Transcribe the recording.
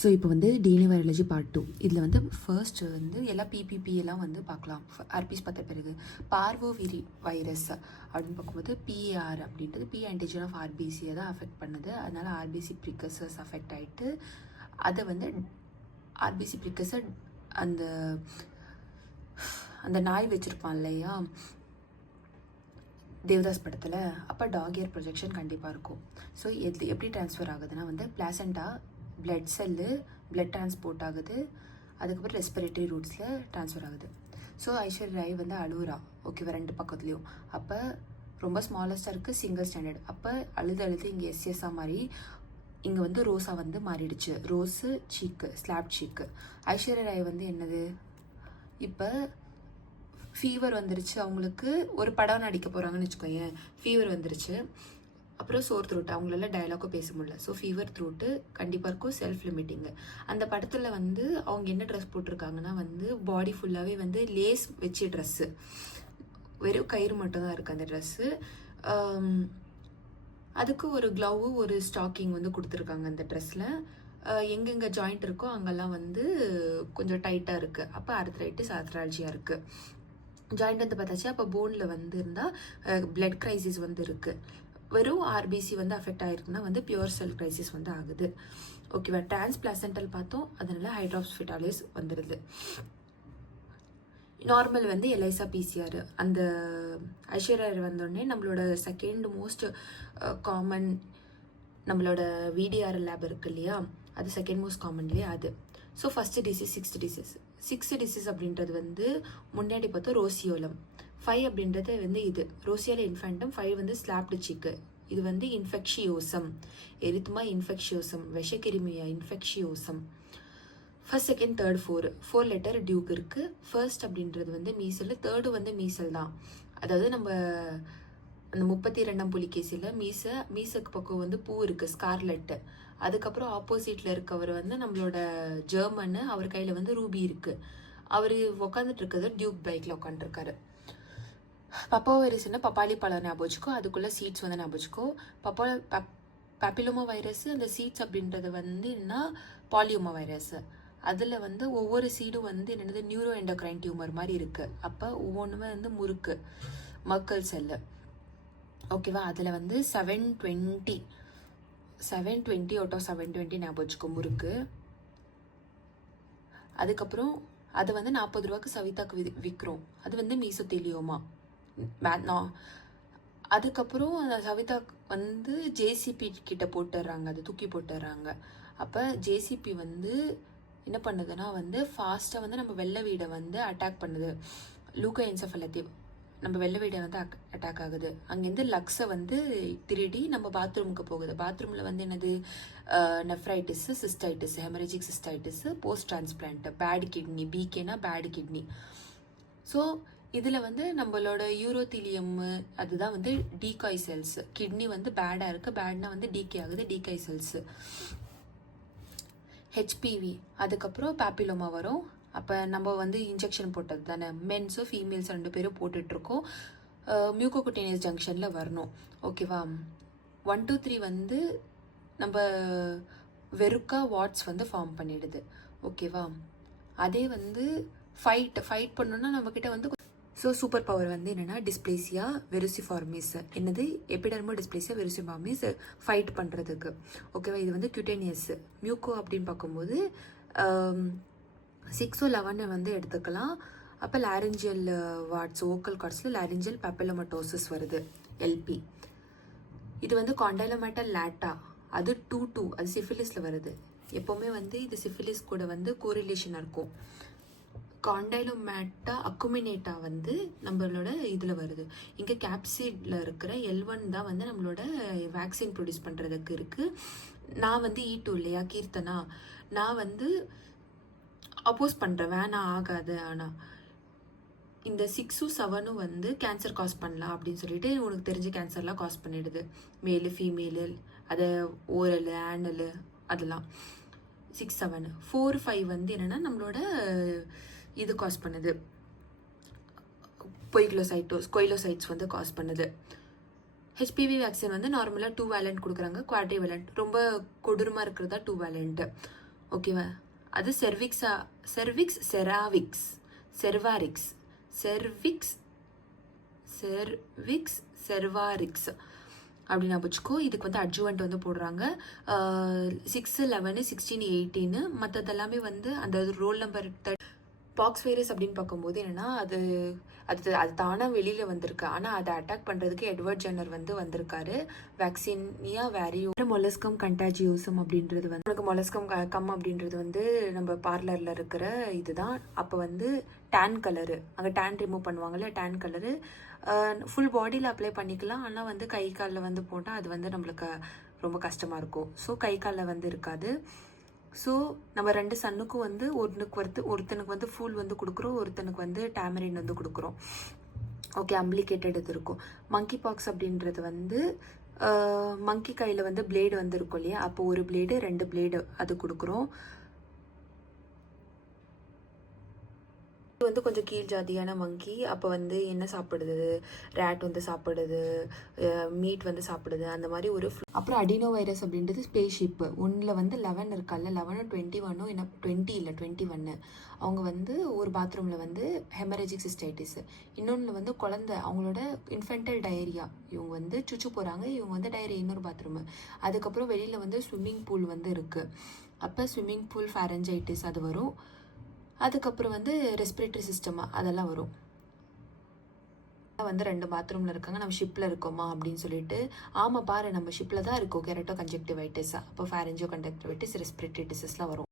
So இப்போ வந்து DNA virology part 2 இதில் வந்து ஃபர்ஸ்ட் வந்து எல்லா பிபிபி எல்லாம் வந்து பார்க்கலாம். ஆர்பிஸ் பார்த்த பிறகு பார்வோவிரி வைரஸ் அப்படின்னு பார்க்கும்போது பிஏஆர் அப்படின்றது பி ஆன்டிஜன் ஆஃப் ஆர்பிசியை தான் அஃபெக்ட் பண்ணுது. அதனால் ஆர்பிசி ப்ரிகர்சர்ஸ் அஃபெக்ட் ஆகிட்டு அதை வந்து ஆர்பிசி ப்ரிகர்சர் அந்த அந்த நாய் வச்சுருப்பான் இல்லையா தேவதாஸ் படத்தில், அப்போ டாக் இயர் ப்ரொஜெக்ஷன் கண்டிப்பாக இருக்கும். ஸோ எப்படி ட்ரான்ஸ்ஃபர் ஆகுதுன்னா வந்து placenta blood cell blood transport ஆகுது, அதுக்கப்புறம் ரெஸ்பிரேட்டரி ரூட்ஸில் ட்ரான்ஸ்ஃபர் ஆகுது. ஸோ ஐஸ்வர்யா ராய் வந்து அழுவுறா, ஓகேவா, ரெண்டு பக்கத்துலேயும். அப்போ ரொம்ப ஸ்மாலஸ்டாக இருக்குது, சிங்கிள் ஸ்டாண்டர்ட். அப்போ அழுது இங்கே எஸ்எஸ்ஸாக மாறி இங்கே வந்து ரோஸாக வந்து மாறிடுச்சு. ரோஸு சீக்கு, ஸ்லாப் சீக்கு. ஐஸ்வர்யா ராய் வந்து என்னது, இப்போ ஃபீவர் வந்துருச்சு அவங்களுக்கு, ஒரு படம் நடிக்க போகிறாங்கன்னு வச்சுக்கோங்க, ஃபீவர் வந்துருச்சு, அப்புறம் சோர் த்ரோட்டு, அவங்களால டயலாக்கும் பேச முடியல. ஸோ ஃபீவர் த்ரோட்டு கண்டிப்பாக இருக்கும், செல்ஃப் லிமிட்டிங்கு. அந்த படத்தில் வந்து அவங்க என்ன ட்ரெஸ் போட்டிருக்காங்கன்னா வந்து பாடி ஃபுல்லாகவே வந்து லேஸ் வச்சு ட்ரெஸ்ஸு, வெறும் கயிறு மட்டும் தான் இருக்குது அந்த ட்ரெஸ்ஸு. அதுக்கு ஒரு க்ளவு ஒரு ஸ்டாக்கிங் வந்து கொடுத்துருக்காங்க அந்த ட்ரெஸ்ஸில். எங்கெங்கே ஜாயிண்ட் இருக்கோ அங்கெல்லாம் வந்து கொஞ்சம் டைட்டாக இருக்குது. அப்போ ஆர்த்ரைட்டிஸ் ஆர்த்ராலஜியாக இருக்குது. ஜாயிண்ட் வந்து பார்த்தாச்சு. அப்போ போனில் வந்து இருந்தால் பிளட் க்ரைசிஸ் வந்து இருக்குது. வெறும் ஆர்பிசி வந்து அஃபெக்ட் ஆகிருக்குன்னா வந்து பியூர் செல் க்ரைசிஸ் வந்து ஆகுது, ஓகேவா. டிரான்ஸ்பிளாசென்டல் பார்த்தோம், அதனால ஹைட்ராப்ஸ் ஃபிட்டாலிஸ் வந்துடுது. நார்மல் வந்து எலைசா பிசிஆர். அந்த ஐஸ்வர்யா வந்தோடனே நம்மளோட செகண்ட் மோஸ்ட் காமன் நம்மளோட விடிஆர் லேப் இருக்கு இல்லையா, அது செகண்ட் மோஸ்ட் காமன்லேயே அது. So first disease sixth disease அப்படின்றது வந்து முன்னாடி பார்த்தோம் ரோசியோலம். 5 அப்படின்றது வந்து இது ரோசியால இன்ஃபேண்டம். 5 வந்து ஸ்லாப்டு சீக்கு. இது வந்து இன்ஃபெக்ஷியோசம், எரித்மா இன்ஃபெக்ஷியோசம், விஷக்கிருமியா infectiosum. First second third 4 letter duke இருக்குது. ஃபர்ஸ்ட் அப்படின்றது வந்து மீசல், தேர்டு வந்து மீசல் தான். அதாவது நம்ம அந்த 32ஆம் புலிகேசியில் மீசக்கு பக்கம் வந்து பூ இருக்குது, ஸ்கார்லெட்டு. அதுக்கப்புறம் ஆப்போசிட்டில் இருக்கவர் வந்து நம்மளோட ஜெர்மனு, அவர் கையில் வந்து ரூபி இருக்குது. அவர் உட்காந்துட்டு இருக்கிறது டியூக் பைக்கில் உட்காந்துருக்காரு. பப்பா வைரஸ்னா பப்பாளி பழம் ஞாபகம் வச்சுக்கோ, அதுக்குள்ளே சீட்ஸ் வந்து ஞாபகம் வச்சுக்கோ. பேப்பிலோமா வைரஸ், அந்த சீட்ஸ் அப்படின்றது வந்து என்ன பாலியோமா வைரஸ். அதில் வந்து ஒவ்வொரு சீடும் வந்து என்னது நியூரோ எண்டோக்ரைன் டியூமர் மாதிரி இருக்குது. அப்போ ஒவ்வொன்றுமே வந்து முறுக்கு மக்கள் செல்லு, ஓகேவா. அதில் வந்து 720 அவுட் ஆஃப் 720 ஞாபகம் வச்சுக்கோ முறுக்கு. அதுக்கப்புறம் அதை வந்து 40 ரூபாய்க்கு சவிதாக்கு விற்கிறோம். அது வந்து மீசோதெலியோமா. அதுக்கப்புறம் அந்த சவிதா வந்து ஜேசிபி கிட்ட போட்டுடுறாங்க, அது தூக்கி போட்டுடுறாங்க. அப்போ ஜேசிபி வந்து என்ன பண்ணுதுன்னா வந்து ஃபாஸ்ட்டாக வந்து நம்ம வெள்ளை வீடை வந்து அட்டாக் பண்ணுது. லூகா என்செஃபலத்தி நம்ம வெள்ளை வீடை வந்து அட்டாக் ஆகுது. அங்கேருந்து லக்ஸை வந்து திருடி நம்ம பாத்ரூமுக்கு போகுது. பாத்ரூமில் வந்து என்னது nephritis, cystitis, haemorrhagic cystitis, post transplant, bad kidney, பிகேனா பேட் கிட்னி. ஸோ இதில் வந்து நம்மளோட யூரோத்திலியம் அதுதான் வந்து டீகாய் செல்ஸ். கிட்னி வந்து பேடாக இருக்குது, பேட்னா வந்து டிகே ஆகுது, டீகாய் செல்ஸு. ஹெச்பிவி, அதுக்கப்புறம் பேப்பிலோமா வரும். அப்போ நம்ம வந்து இன்ஜெக்ஷன் போட்டது தானே, மென்ஸும் ஃபீமேல்ஸ் 2 பேரும் போட்டுட்ருக்கோம். மியூகோகுட்டேனியஸ் ஜங்ஷனில் வரணும், ஓகேவா. 1 2 3 வந்து நம்ம வெறுக்கா வாட்ஸ் வந்து ஃபார்ம் பண்ணிடுது, ஓகேவா. அதே வந்து ஃபைட் பண்ணோன்னா நம்மக்கிட்ட வந்து சூப்பர் பவர் வந்து என்னென்னா டிஸ்பிளேசியா வெருசிஃபார்மிஸ். என்னது எபிடர்மோ டிஸ்பிளேசியா வெருசிஃபார்மிஸ் ஃபைட் பண்ணுறதுக்கு, ஓகேவா. இது வந்து கியூட்டேனியஸ். மியூக்கோ அப்படின்னு பார்க்கும்போது 6 or 11 வந்து எடுத்துக்கலாம். அப்போ லாரிஞ்சியல் வாட்ஸ், ஓக்கல் கார்ட்ஸில் லாரிஞ்சியல் பேப்பிலோமட்டோசிஸ் வருது, எல்பி. இது வந்து காண்டைலோமேட்டல் லேட்டா, அது 2 அது சிஃபிலிஸில் வருது. எப்போவுமே வந்து இது சிஃபிலிஸ் கூட வந்து கோரிலேஷனாக இருக்கும். காண்டைலோமேட்டா அக்குமினேட்டா வந்து நம்மளோட இதில் வருது. இங்கே கேப்சிடில் இருக்கிற L1 தான் வந்து நம்மளோட வேக்சின் ப்ரொடியூஸ் பண்ணுறதுக்கு இருக்குது. நான் வந்து E2 இல்லையா கீர்த்தனா, நான் வந்து அப்போஸ் பண்ணுறேன், வேணாம் ஆகாது. ஆனால் இந்த 6 7 வந்து கேன்சர் காஸ் பண்ணலாம் அப்படின்னு சொல்லிட்டு உனக்கு தெரிஞ்ச கேன்சர்லாம் காஸ் பண்ணிடுது. மேலு ஃபீமேலு, அதை ஓரல் ஆனல் அதெல்லாம். 6 7 4 5 வந்து என்னென்னா நம்மளோட இது காஸ் பண்ணுது, கொய்லோசைட்ஸ் வந்து காஸ் பண்ணுது. ஹெச்பிவி வேக்சின் வந்து நார்மலாக 2 வேலண்ட் கொடுக்குறாங்க, குவாட்ரிவேலண்ட் ரொம்ப கொடூரமாக இருக்கிறதா 2 வேலண்ட், ஓகேவா? அது செர்விக்ஸா, செர்விக்ஸ், செராவிக்ஸ், செர்வாரிக்ஸ், செர்விக்ஸ், செர்விக்ஸ், செர்வாரிக்ஸ் அப்படின்னு வச்சுக்கோ. இதுக்கு வந்து அட்ஜுவன்ட் வந்து போடுறாங்க 6, 11, 16, 18. மற்றதெல்லாமே வந்து அந்த ரோல் நம்பர் பாக்ஸ் வைரஸ் அப்படின்னு பார்க்கும்போது என்னன்னா அது அது அது தானாக வெளியில் வந்திருக்கு. ஆனால் அதை அட்டாக் பண்ணுறதுக்கு எட்வர்ட் ஜென்னர் வந்து வந்திருக்காரு. வேக்சினியா வேரியோ மொலஸ்கம் கண்டாஜியோசம் அப்படின்றது வந்து நமக்கு மொலஸ்கம் கம் அப்படின்றது வந்து நம்ம பார்லரில் இருக்கிற இதுதான். அப்போ வந்து டேன் கலரு, அங்கே டேன் ரிமூவ் பண்ணுவாங்கல்ல, டேன் கலரு ஃபுல் பாடியில் அப்ளை பண்ணிக்கலாம். ஆனால் வந்து கை காலில் வந்து போட்டால் அது வந்து நம்மளுக்கு ரொம்ப கஷ்டமாக இருக்கும். ஸோ கை காலில் வந்து இருக்காது. ஸோ நம்ம 2 சன்னுக்கும் வந்து ஒருத்தனுக்கு வந்து ஃபூல் வந்து கொடுக்குறோம், ஒருத்தனுக்கு வந்து டேமரின் வந்து கொடுக்குறோம். ஓகே, அம்பிளிகேட்டட் இது இருக்கும். மங்கி பாக்ஸ் அப்படின்றது வந்து மங்கி கையில் வந்து பிளேடு வந்து இருக்கும் இல்லையா, அப்போ ஒரு பிளேடு 2 பிளேடு அது கொடுக்குறோம். வந்து கொஞ்சம் கீழ் ஜாதியான மங்கி. அப்போ வந்து என்ன சாப்பிடுது, ரேட் வந்து சாப்பிடுது, மீட் வந்து சாப்பிடுது, அந்த மாதிரி ஒரு. அப்புறம் அடினோ வைரஸ் அப்படின்றது ஸ்பேஸ்ஷிப்பு. ஒன்றில் வந்து 11 இருக்கால, 11, 21 என்ன 20 இல்லை 21. அவங்க வந்து ஒரு பாத்ரூமில் வந்து ஹெமரேஜிக் சிஸ்டைட்டிஸ், இன்னொன்று வந்து குழந்தை அவங்களோட இன்ஃபென்டல் டயரியா, இவங்க வந்து சுச்சு போகிறாங்க, இவங்க வந்து டயரியா இன்னொரு பாத்ரூமு. அதுக்கப்புறம் வெளியில் வந்து ஸ்விம்மிங் பூல் வந்து இருக்குது. அப்போ ஸ்விம்மிங் பூல் ஃபேரஞ்சைட்டிஸ் அது வரும். அதுக்கப்புறம் வந்து ரெஸ்பிரேட்டரி சிஸ்டம் அதெல்லாம் வரும். வந்து 2 பாத்ரூமில் இருக்காங்க, நம்ம ஷிப்பில் இருக்கோமா அப்படின்னு சொல்லிட்டு. ஆமாம் பாரு, நம்ம ஷிப்பில் தான் இருக்கோம், கெரட்டோ கன்ஜெக்டிவைட்டிஸ், அப்போ ஃபேரஞ்சோ கன்ஜெக்டிவைட்டிஸ், ரெஸ்பிரேட்டரி டிசஸ்லாம் வரும்.